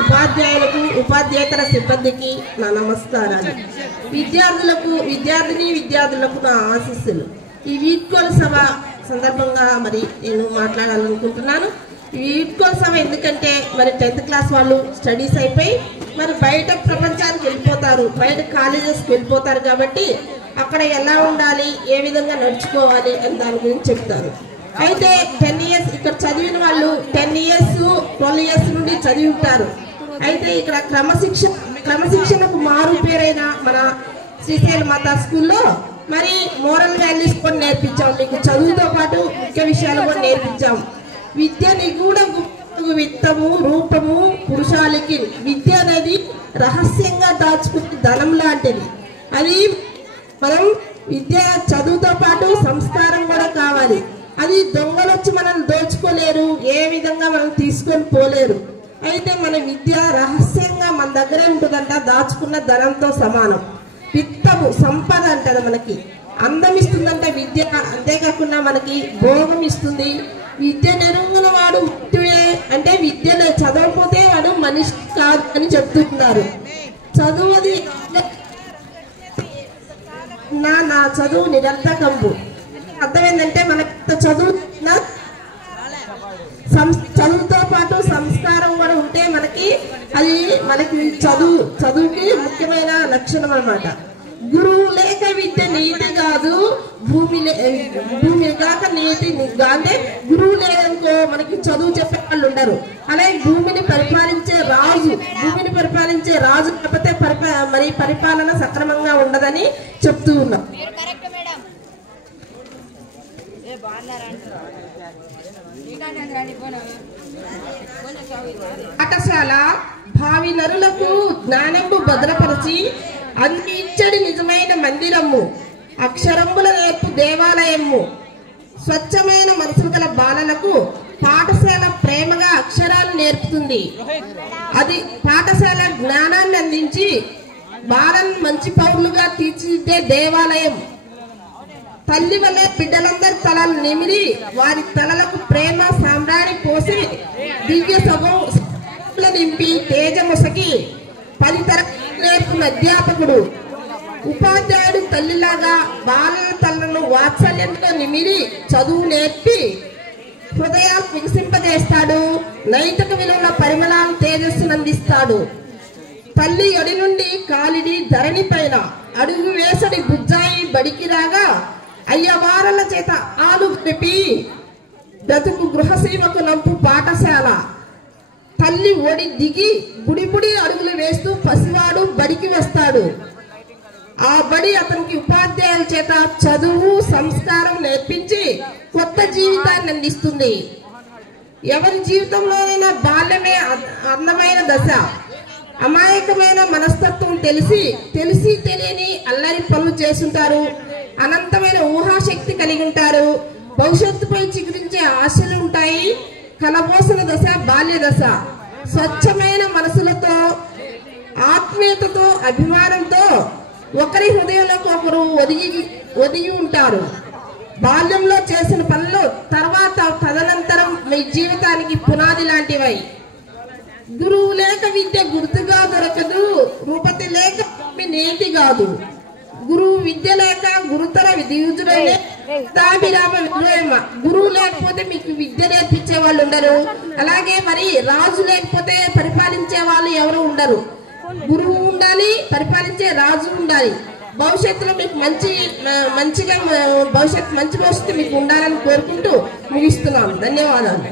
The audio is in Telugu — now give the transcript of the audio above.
ఉపాధ్యాయులకు ఉపాధ్యేతర సిబ్బందికి నా నమస్కారాలు. విద్యార్థులకు నా ఆశీస్సులు. ఈ వీడ్కోలు సభ సందర్భంగా మరి నేను మాట్లాడాలనుకుంటున్నాను. ఈ వీడ్కోలు సభ ఎందుకంటే మరి 10th క్లాస్ వాళ్ళు స్టడీస్ అయిపోయి మరి బయట ప్రపంచానికి వెళ్ళిపోతారు, బయట కాలేజెస్కి వెళ్ళిపోతారు. కాబట్టి అక్కడ ఎలా ఉండాలి, ఏ విధంగా నడుచుకోవాలి అని దాని గురించి చెప్తారు. అయితే 10 ఇయర్స్ ఇక్కడ చదివిన వాళ్ళు 10 ఇయర్స్ 12 ఇయర్స్ నుండి చదివి ఉంటారు. అయితే ఇక్కడ క్రమశిక్షణకు మారు పేరైన మన శ్రీశైల మాతా స్కూల్లో మరి మోరల్ వాల్యూస్ కూడా నేర్పించాం. మీకు చదువుతో పాటు ముఖ్య విషయాలు కూడా నేర్పించాం. విద్య నిగూఢ విత్తము రూపము పురుషాలికి. విద్య అనేది రహస్యంగా దాచుకునే ధనం లాంటిది. అది మనం విద్య చదువుతో పాటు సంస్కారం కూడా కావాలి. అది దొంగలు వచ్చి మనం దోచుకోలేరు, ఏ విధంగా మనం తీసుకొని పోలేరు. అయితే మన విద్య రహస్యంగా మన దగ్గరే ఉంటుందంట, దాచుకున్న ధనంతో సమానం. విత్తము సంపద అంటది, మనకి అందం ఇస్తుందంట విద్య. అంతేకాకుండా మనకి భోగం ఇస్తుంది. విద్య నెరుగున వాడు ముట్టుడే అంటే విద్యలో చదవకపోతే వాడు మనిషి కాదు అని చెప్తున్నారు. చదువుది నా చదువు నిరర్థకంబు. అర్థం ఏంటంటే మనకి చదువుతో పాటు సంస్కారం కూడా ఉంటే మనకి చదువుకి ముఖ్యమైన లక్షణం అన్నమాట. గురువు లేక విద్య నీతి కాదు, భూమి కాక నీతి. అంటే గురువు లేదనుకో మనకి చదువు చెప్పే వాళ్ళు ఉండరు. అలాగే భూమిని పరిపాలించే రాజు లేకపోతే మరి పరిపాలన సక్రమంగా ఉండదని చెప్తూ ఉన్నాం. పాఠశాల భావి నరులకు జ్ఞానంబు భద్రపరిచి అందించడి నిజమైన మందిరము, అక్షరంబుల నేర్పు దేవాలయము. స్వచ్ఛమైన మనసు గల బాలలకు పాఠశాల ప్రేమగా అక్షరాలు నేర్పుతుంది. అది పాఠశాల జ్ఞానాన్ని అందించి బాలను మంచి పౌరులుగా తీర్చిదిద్దే దేవాలయం. తల్లి వల్లే బిడ్డలందరి తలలు నిమిరి వారి తలలకు ప్రేమ సామ్రాణి పోసి దివ్య సభ నింపి తేజముసకి 10 తరగతులు నేర్పుతున్న అధ్యాపకుడు. ఉపాధ్యాయుడు తల్లిలాగా బాలల తలను వాత్సల్యంతో నిమిరి చదువు నేర్పి హృదయాలు వికసింపజేస్తాడు. నైతిక విలువల పరిమళాలు తేజస్సును అందిస్తాడు. తల్లి అడి నుండి కాలిడి ధరణి పైన అడుగు వేసడి బుజ్జాయి బడికి రాగా అయ్యవారల చేత ఆలు గడిపి బ్రతుకు గృహసీమకు నంపు పాఠశాల. తల్లి ఒడి దిగి బుడిబుడి అడుగులు వేస్తూ పసివాడు బడికి వస్తాడు. ఆ బడి అతనికి ఉపాధ్యాయుల చేత చదువు సంస్కారం నేర్పించి కొత్త జీవితాన్ని అందిస్తుంది. ఎవరి జీవితంలోనైనా బాల్యమే అందమైన దశ. అమాయకమైన మనస్తత్వం తెలిసి తెలియని అల్లరి పనులు చేస్తుంటారు. అనంతమైన ఊహాశక్తి కలిగి ఉంటారు. భవిష్యత్తుపై చిగురించే ఆశలు ఉంటాయి. కలబోసిన దశ బాల్య దశ. స్వచ్ఛమైన మనసులతో ఆత్మీయతతో అభిమానంతో ఒకరి హృదయంలోకి ఒకరు ఒదిగి ఉంటారు. బాల్యంలో చేసిన పనులు తర్వాత తదనంతరం మీ జీవితానికి పునాది లాంటివై. గురువు లేక విద్య గుర్తుగా దొరకదు, రూపతి లేక నేతి కాదు. గురువు విద్య లేక గురుతర విధియుజుడైన గురువు లేకపోతే మీకు విద్య నేర్పించే వాళ్ళు ఉండరు. అలాగే మరి రాజు లేకపోతే పరిపాలించే వాళ్ళు ఎవరు ఉండరు. గురువు ఉండాలి, పరిపాలించే రాజు ఉండాలి. భవిష్యత్తులో మీకు మంచి భవిష్యత్తు మీకు ఉండాలని కోరుకుంటూ ముగిస్తున్నాను. ధన్యవాదాలు.